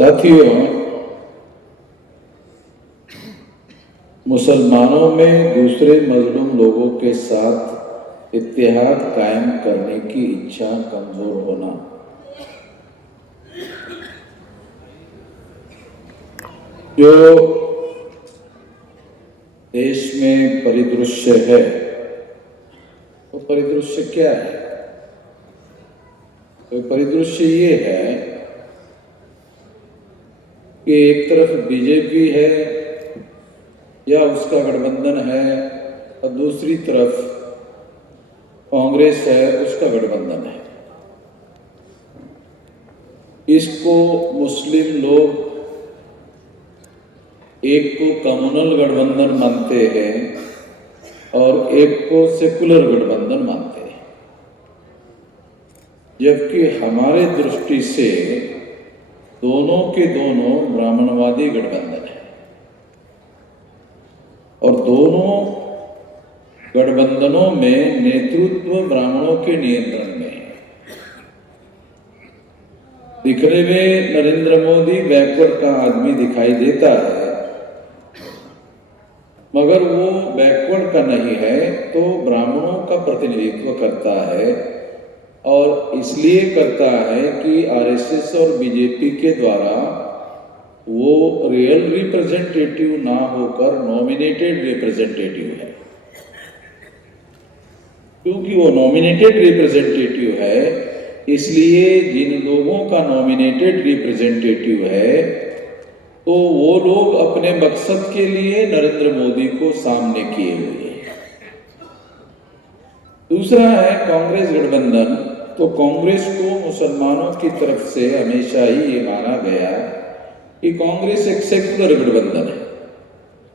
साथियों, मुसलमानों में दूसरे मजलूम लोगों के साथ इत्तेहाद कायम करने की इच्छा कमजोर होना, जो देश में परिदृश्य है, वो परिदृश्य क्या है? तो परिदृश्य ये है कि एक तरफ बीजेपी है या उसका गठबंधन है और दूसरी तरफ कांग्रेस है, उसका गठबंधन है। इसको मुस्लिम लोग एक को कम्युनल गठबंधन मानते हैं और एक को सेकुलर गठबंधन मानते हैं, जबकि हमारे दृष्टि से दोनों के दोनों ब्राह्मणवादी गठबंधन है और दोनों गठबंधनों में नेतृत्व ब्राह्मणों के नियंत्रण में है। दिखने में नरेंद्र मोदी बैकवर्ड का आदमी दिखाई देता है, मगर वो बैकवर्ड का नहीं है, तो ब्राह्मणों का प्रतिनिधित्व करता है और इसलिए करता है कि आरएसएस और बीजेपी के द्वारा वो रियल रिप्रेजेंटेटिव ना होकर नॉमिनेटेड रिप्रेजेंटेटिव है। क्योंकि वो नॉमिनेटेड रिप्रेजेंटेटिव है, इसलिए जिन लोगों का नॉमिनेटेड रिप्रेजेंटेटिव है, तो वो लोग अपने मकसद के लिए नरेंद्र मोदी को सामने किए हुए हैं। दूसरा है कांग्रेस गठबंधन। तो कांग्रेस को मुसलमानों की तरफ से हमेशा ही ये माना गया कि कांग्रेस एक सेकुलर गठबंधन है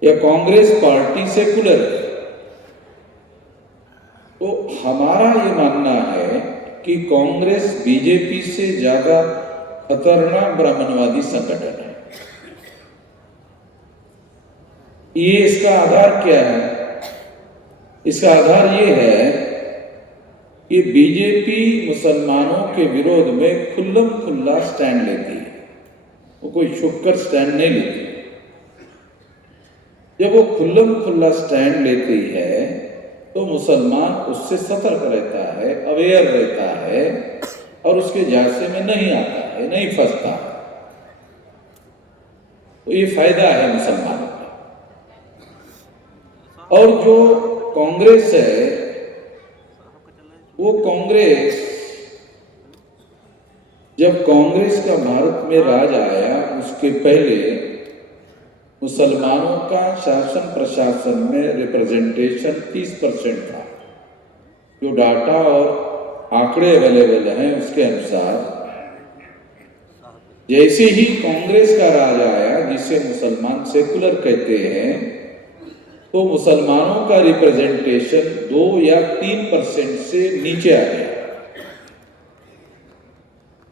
या कांग्रेस पार्टी सेकुलर है। तो हमारा ये मानना है कि कांग्रेस बीजेपी से ज्यादा खतरनाक ब्राह्मणवादी संगठन है। ये इसका आधार क्या है? इसका आधार ये है कि बीजेपी मुसलमानों के विरोध में खुल्लम खुल्ला स्टैंड लेती है, वो कोई छुपकर स्टैंड नहीं लेती। जब वो खुल्लम खुल्ला स्टैंड लेती है तो मुसलमान उससे सतर्क रहता है, अवेयर रहता है और उसके झांसे में नहीं आता है, नहीं फंसता है। तो ये फायदा है मुसलमानों का। और जो कांग्रेस है, वो कांग्रेस, जब कांग्रेस का भारत में राज आया, उसके पहले मुसलमानों का शासन प्रशासन में रिप्रेजेंटेशन 30% था। जो डाटा और आंकड़े अवेलेबल हैं उसके अनुसार जैसे ही कांग्रेस का राज आया, जिसे मुसलमान सेकुलर कहते हैं, तो मुसलमानों का रिप्रेजेंटेशन 2 या 3% से नीचे आ गया।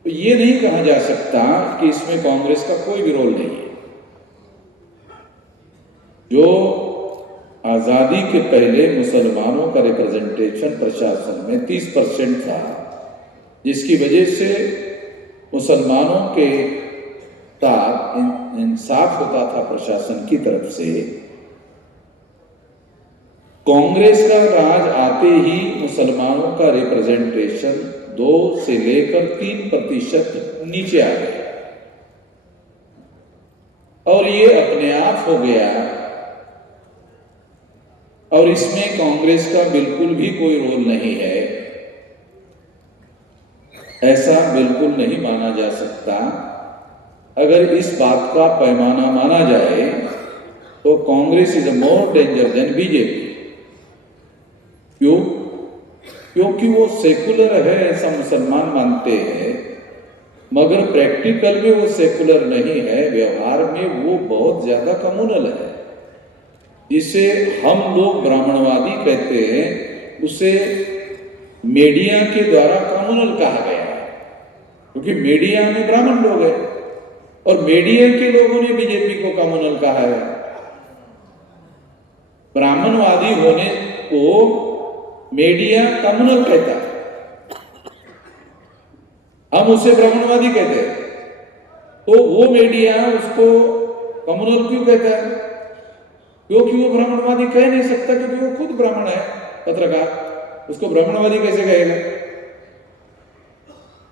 तो ये नहीं कहा जा सकता कि इसमें कांग्रेस का कोई भी रोल नहीं है। जो आजादी के पहले मुसलमानों का रिप्रेजेंटेशन प्रशासन में 30% था, जिसकी वजह से मुसलमानों के साथ इंसाफ होता था प्रशासन की तरफ से। कांग्रेस का राज आते ही मुसलमानों का रिप्रेजेंटेशन 2 से लेकर 3% नीचे आ गया और ये अपने आप हो गया। और इसमें कांग्रेस का बिल्कुल भी कोई रोल नहीं है, ऐसा बिल्कुल नहीं माना जा सकता। अगर इस बात का पैमाना माना जाए तो Congress is more danger than BJP. क्यों? क्योंकि वो सेकुलर है, ऐसा मुसलमान मानते हैं, मगर प्रैक्टिकल में वो सेकुलर नहीं है, व्यवहार में वो बहुत ज्यादा कम्युनल है। जिसे हम लोग ब्राह्मणवादी कहते हैं, उसे मीडिया के द्वारा कम्युनल कहा गया है, क्योंकि मीडिया में ब्राह्मण लोग हैं और मीडिया के लोगों ने बीजेपी को कम्युनल कहा है। ब्राह्मणवादी होने को मीडिया कम्युनल कहता है, हम उसे ब्राह्मणवादी कहते हैं। तो वो मीडिया उसको कम्युनल क्यों कहता है? क्योंकि वो ब्राह्मणवादी कह नहीं सकता, क्योंकि वो खुद ब्राह्मण है पत्रकार, उसको ब्राह्मणवादी कैसे कहेगा?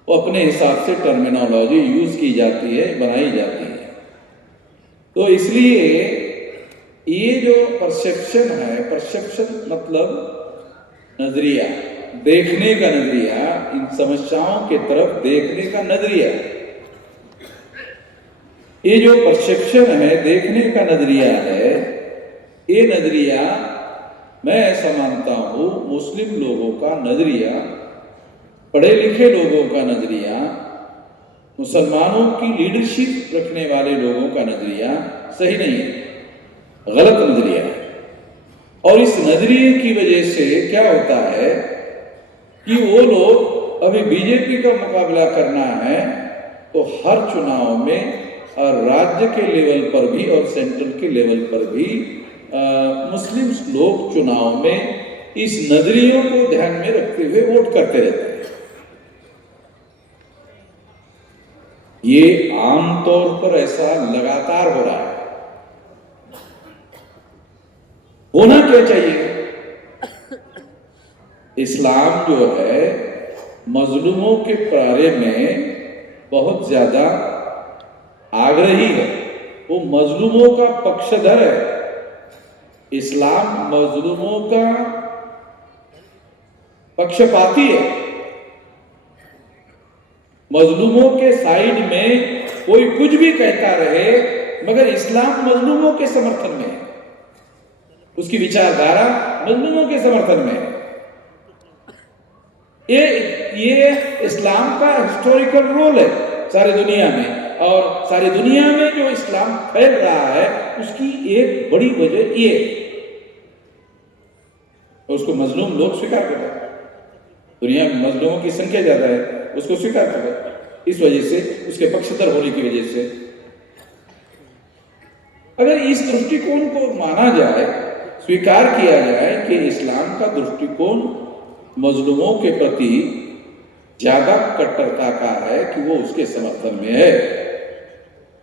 वो अपने हिसाब से टर्मिनोलॉजी यूज की जाती है, बनाई जाती है। तो इसलिए ये जो परसेप्शन है, परसेप्शन मतलब नजरिया, देखने का नजरिया, इन समस्याओं के तरफ देखने का नजरिया, ये जो परसेप्शन है, देखने का नजरिया है, ये नजरिया मैं ऐसा मानता हूं मुस्लिम लोगों का नजरिया, पढ़े लिखे लोगों का नजरिया, मुसलमानों की लीडरशिप रखने वाले लोगों का नजरिया सही नहीं है, गलत नजरिया है। और इस नजरिए की वजह से क्या होता है कि वो लोग अभी बीजेपी का मुकाबला करना है तो हर चुनाव में और राज्य के लेवल पर भी और सेंट्रल के लेवल पर भी मुस्लिम लोग चुनाव में इस नजरियों को ध्यान में रखते हुए वोट करते रहते हैं। ये आमतौर पर ऐसा लगातार हो रहा है। होना क्या चाहिए? इस्लाम जो है मजलूमों के बारे में बहुत ज्यादा आग्रही है, वो मजलूमों का पक्षधर है। इस्लाम मजलूमों का पक्षपाती है। मजलूमों के साइड में कोई कुछ भी कहता रहे, मगर इस्लाम मजलूमों के समर्थन में है, उसकी विचारधारा मजलूमों के समर्थन में है। ये इस्लाम का हिस्टोरिकल रोल है सारी दुनिया में, और सारी दुनिया में जो इस्लाम फैल रहा है उसकी एक बड़ी वजह ये है, उसको मजलूम लोग स्वीकार करते हैं। दुनिया में मजलूमों की संख्या ज्यादा है, उसको स्वीकार करते हैं, इस वजह से, उसके पक्षधर होने की वजह से। अगर इस दृष्टिकोण को माना जाए, स्वीकार किया जाए कि इस्लाम का दृष्टिकोण मजलूमों के प्रति ज्यादा कट्टरता का है कि वो उसके समर्थन में है,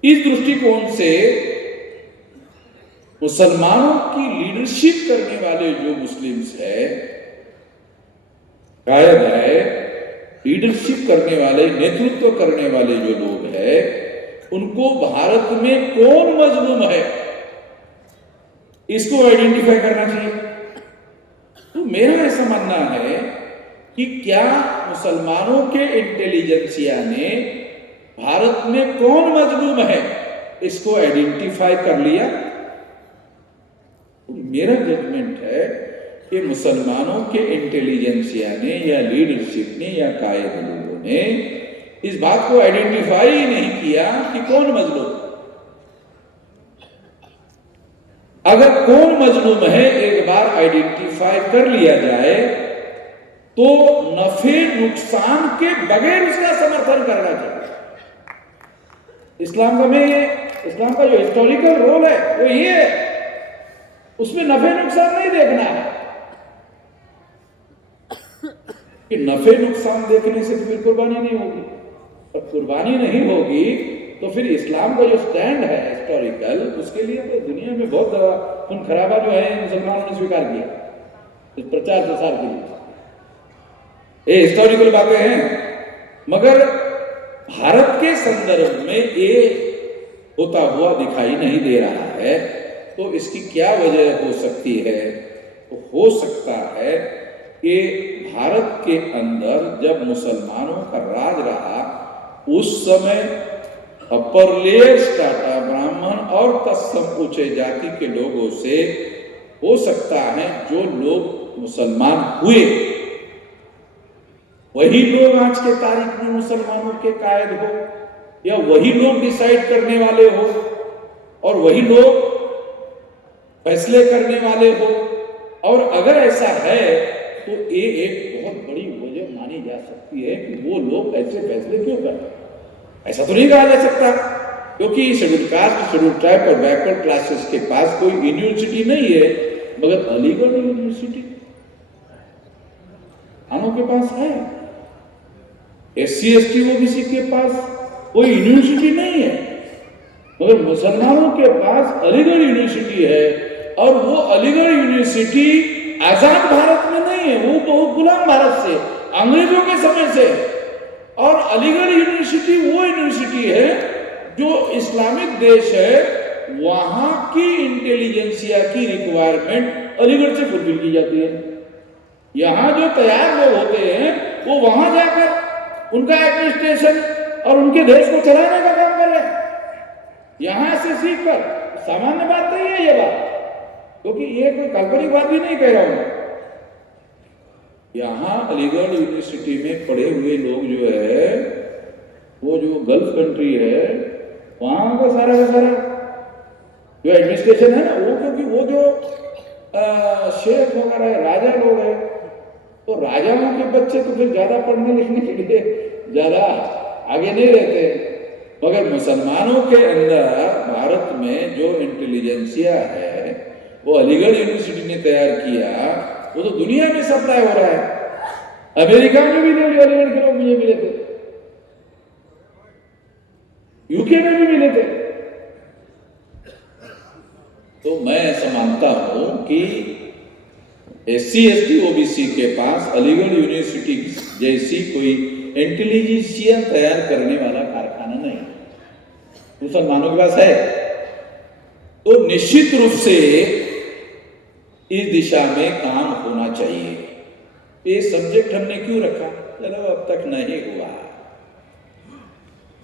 इस दृष्टिकोण से मुसलमानों की लीडरशिप करने वाले जो मुस्लिम्स है, कायद है, लीडरशिप करने वाले, नेतृत्व करने वाले जो लोग हैं, उनको भारत में कौन मजलूम है इसको आइडेंटिफाई करना चाहिए। तो मेरा ऐसा मानना है कि क्या मुसलमानों के इंटेलिजेंसिया ने भारत में कौन मजलूम है इसको आइडेंटिफाई कर लिया? तो मेरा जजमेंट है कि मुसलमानों के इंटेलिजेंसिया ने या लीडरशिप ने या कायद लोगों ने इस बात को आइडेंटिफाई ही नहीं किया कि कौन मजलूम। अगर कौन मजलूम है एक बार आइडेंटिफाई कर लिया जाए तो नफे नुकसान के बगैर उसका समर्थन करना चाहिए। इस्लाम का जो हिस्टोरिकल रोल है वो ये है, उसमें नफे नुकसान नहीं देखना है कि नफे नुकसान देखने से फिर कुर्बानी नहीं होगी, और कुर्बानी नहीं होगी तो फिर इस्लाम का जो स्टैंड है हिस्टोरिकल, उसके लिए तो दुनिया में बहुत खून खराबा जो है मुसलमानों ने स्वीकार किया इस 50 साल के लिए। ये हिस्टोरिकल बातें हैं, मगर भारत के संदर्भ में ये होता हुआ दिखाई नहीं दे रहा है। तो इसकी क्या वजह हो सकती है? तो हो सकता है कि भारत के अंदर जब मुसलमानों का राज रहा उस समय अपर लेयर स्टाटा ब्राह्मण और तत्सम ऊंचे जाति के लोगों से हो सकता है जो लोग मुसलमान हुए वही लोग आज के तारीख में मुसलमानों के कायद हो, या वही लोग डिसाइड करने वाले हो और वही लोग फैसले करने वाले हो। और अगर ऐसा है तो ये एक बहुत बड़ी वजह मानी जा सकती है कि वो लोग ऐसे फैसले क्यों कर रहे हैं। ऐसा तो नहीं कहा जा सकता क्योंकि शेड्यूल कास्ट, शेड्यूल ट्राइब और बैकवर्ड क्लासेस के पास कोई यूनिवर्सिटी नहीं है, मगर अलीगढ़ यूनिवर्सिटी आनों के पास है। SC ST OBC के पास कोई यूनिवर्सिटी नहीं है, मगर मुसलमानों के पास अलीगढ़ यूनिवर्सिटी है, और वो अलीगढ़ यूनिवर्सिटी आजाद भारत में नहीं है, वो बहुत गुलाम भारत से, अंग्रेजों के समय से। और अलीगढ़ यूनिवर्सिटी वो यूनिवर्सिटी है जो इस्लामिक देश है, वहां की इंटेलिजेंसिया की रिक्वायरमेंट अलीगढ़ से फुलफिल की जाती है। यहां जो तैयार लोग होते हैं वो वहां जाकर उनका एडमिनिस्ट्रेशन और उनके देश को चलाने का काम कर रहे हैं। यहां से सीखकर, सामान्य बात नहीं है ये बात, क्योंकि ये कोई काल्पनिक बात भी नहीं कह रहा हूं। यहां अलीगढ़ यूनिवर्सिटी में पढ़े हुए लोग जो है, वो जो गल्फ कंट्री है, वहां का सारा जो एडमिनिस्ट्रेशन है ना, वो क्योंकि वो जो शेख वगैरह राजा लोग हैं, तो राजाओं के बच्चे तो फिर ज्यादा पढ़ने लिखने के लिए ज्यादा आगे नहीं रहते। मगर मुसलमानों के अंदर भारत में जो इंटेलिजेंसिया है, वो अलीगढ़ यूनिवर्सिटी ने तैयार किया, वो तो दुनिया में सप्लाई हो रहा है। अमेरिका में भी अलीगढ़ के लोग मुझे मिले थे, यूके में भी मिले थे। तो मैं ऐसा मानता हूं कि SC ST OBC के पास अलीगढ़ यूनिवर्सिटी जैसी कोई इंटेलिजेंसिया तैयार करने वाला कारखाना नहीं, मुसलमानों के पास है। तो निश्चित रूप से इस दिशा में काम होना चाहिए। ये सब्जेक्ट हमने क्यों रखा? चलो अब तक नहीं हुआ,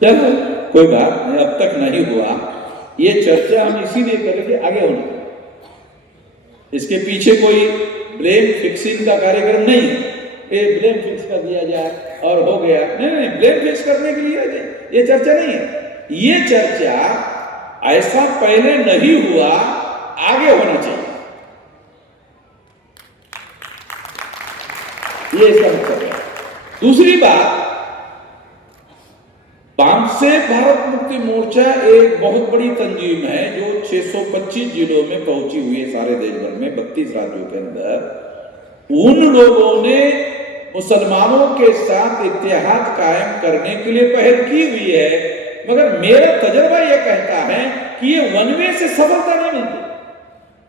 चलो कोई बात नहीं, अब तक नहीं हुआ। ये चर्चा हम इसीलिए करेंगे, आगे होना। इसके पीछे कोई ब्लेम फिक्सिंग का कार्यक्रम नहीं है, ये ब्लेम फिक्स कर दिया जाए और हो गया, नहीं, ब्लेम फिक्स करने के लिए ये चर्चा नहीं है। ये चर्चा ऐसा पहले नहीं हुआ, आगे होना चाहिए, ये इसका मतलब है। दूसरी बात, बामसे भारत मुक्ति मोर्चा एक बहुत बड़ी तंजीम है जो 625 जिलों में पहुंची हुई है, सारे देश भर में 32 राज्यों के अंदर। उन लोगों ने मुसलमानों के साथ इत्तेहाद कायम करने के लिए पहल की हुई है, मगर मेरा तजर्बा यह कहता है कि ये वन वे से सफलता नहीं मिलती।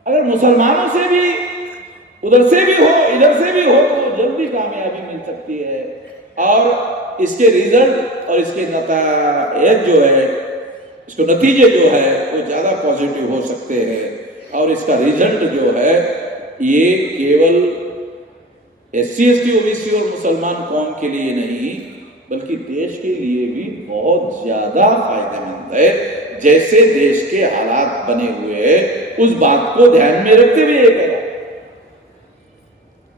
अगर मुसलमानों से भी, उधर से भी हो, इधर से भी हो, तो जल्दी कामयाबी मिल सकती है, और इसके रिजल्ट और इसके नतीजे जो है, इसको नतीजे जो है वो ज्यादा पॉजिटिव हो सकते हैं। और इसका रिजल्ट जो है ये केवल SC ST OBC और मुसलमान कौम के लिए नहीं, बल्कि देश के लिए भी बहुत ज्यादा फायदेमंद है। जैसे देश के हालात बने हुए हैं, उस बात को ध्यान में रखते हुए ये कह रहा हूं।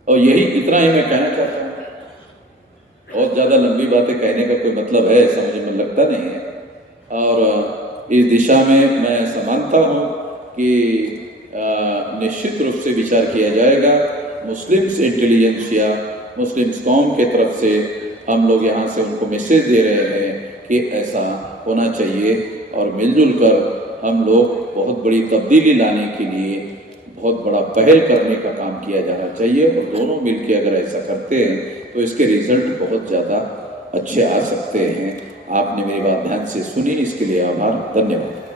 और यही इतना ही मैं कहना चाहता हूं। बहुत ज्यादा लंबी बातें कहने का कोई मतलब है ऐसा मुझे लगता नहीं है। और इस दिशा में मैं ऐसा मानता हूं कि निश्चित रूप से विचार किया जाएगा। मुस्लिम्स इंटेलिजेंसिया, मुस्लिम्स कौम के तरफ से हम लोग यहाँ से उनको मैसेज दे रहे हैं कि ऐसा होना चाहिए, और मिलजुल कर हम लोग बहुत बड़ी तब्दीली लाने के लिए बहुत बड़ा पहल करने का काम किया जाना चाहिए। और दोनों मिलकर अगर ऐसा करते हैं तो इसके रिजल्ट बहुत ज़्यादा अच्छे आ सकते हैं। आपने मेरी बात ध्यान से सुनी, इसके लिए आभार, धन्यवाद।